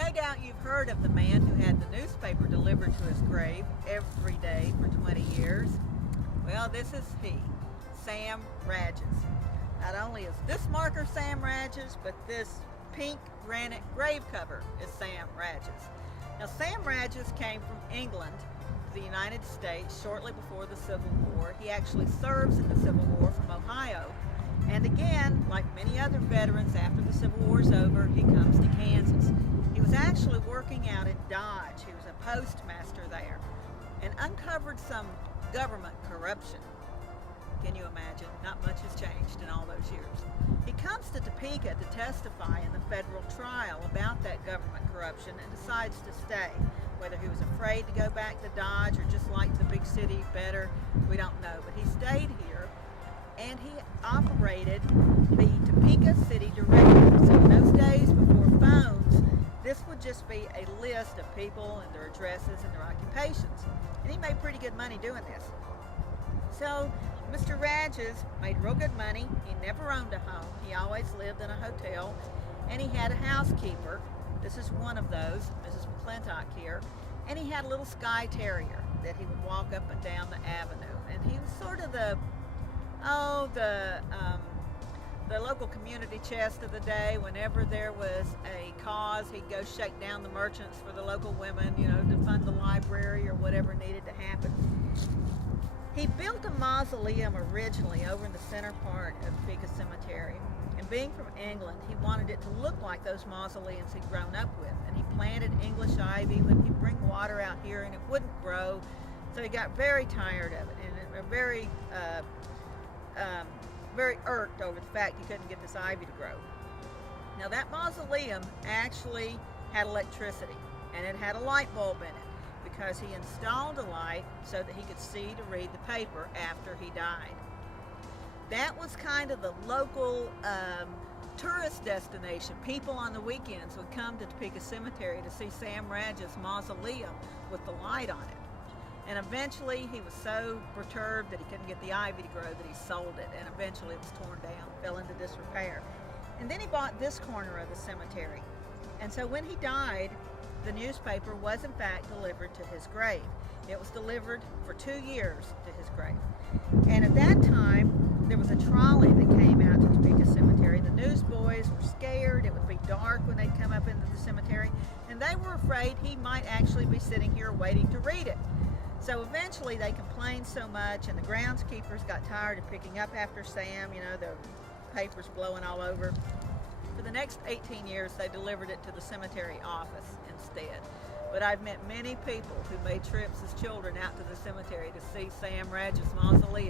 No doubt you've heard of the man who had the newspaper delivered to his grave every day for 20 years. Well, this is he, Sam Hargis. Not only is this marker Sam Hargis, but this pink granite grave cover is Sam Hargis. Now, Sam Hargis came from England to the United States shortly before the Civil War. He actually serves in the Civil War from Ohio. And again, like many other veterans, after the Civil War is over, he comes to Kansas. He was actually working out in Dodge. He was a postmaster there and uncovered some government corruption. Can you imagine? Not much has changed in all those years. He comes to Topeka to testify in the federal trial about that government corruption and decides to stay. Whether he was afraid to go back to Dodge or just liked the big city better, we don't know. But he stayed here and he operated the Topeka City Directory. So in those days before phones, this would just be a list of people and their addresses and their occupations. And he made pretty good money doing this. So Mr. Hargis made real good money. He never owned a home. He always lived in a hotel. And he had a housekeeper. This is one of those, Mrs. McClintock here. And he had a little Skye Terrier that he would walk up and down the avenue. And he was sort of the local community chest of the day. Whenever there was a cause, he'd go shake down the merchants for the local women, to fund the library or whatever needed to happen. He built a mausoleum originally over in the center part of Topeka Cemetery. And being from England, he wanted it to look like those mausoleums he'd grown up with. And he planted English ivy when he'd bring water out here and it wouldn't grow. So he got very tired of it and very irked over the fact he couldn't get this ivy to grow. Now that mausoleum actually had electricity and it had a light bulb in it because he installed a light so that he could see to read the paper after he died. That was kind of the local tourist destination. People on the weekends would come to Topeka Cemetery to see Sam Hargis' mausoleum with the light on it. And eventually he was so perturbed that he couldn't get the ivy to grow that he sold it, and eventually it was torn down, fell into disrepair. And then he bought this corner of the cemetery. And so when he died, the newspaper was in fact delivered to his grave. It was delivered for 2 years to his grave. And at that time, there was a trolley that came out to Topeka Cemetery. The newsboys were scared. It would be dark when they'd come up into the cemetery, and they were afraid he might actually be sitting here waiting to read it. So eventually they complained so much, and the groundskeepers got tired of picking up after Sam, the papers blowing all over. For the next 18 years, they delivered it to the cemetery office instead. But I've met many people who made trips as children out to the cemetery to see Sam Hargis' mausoleum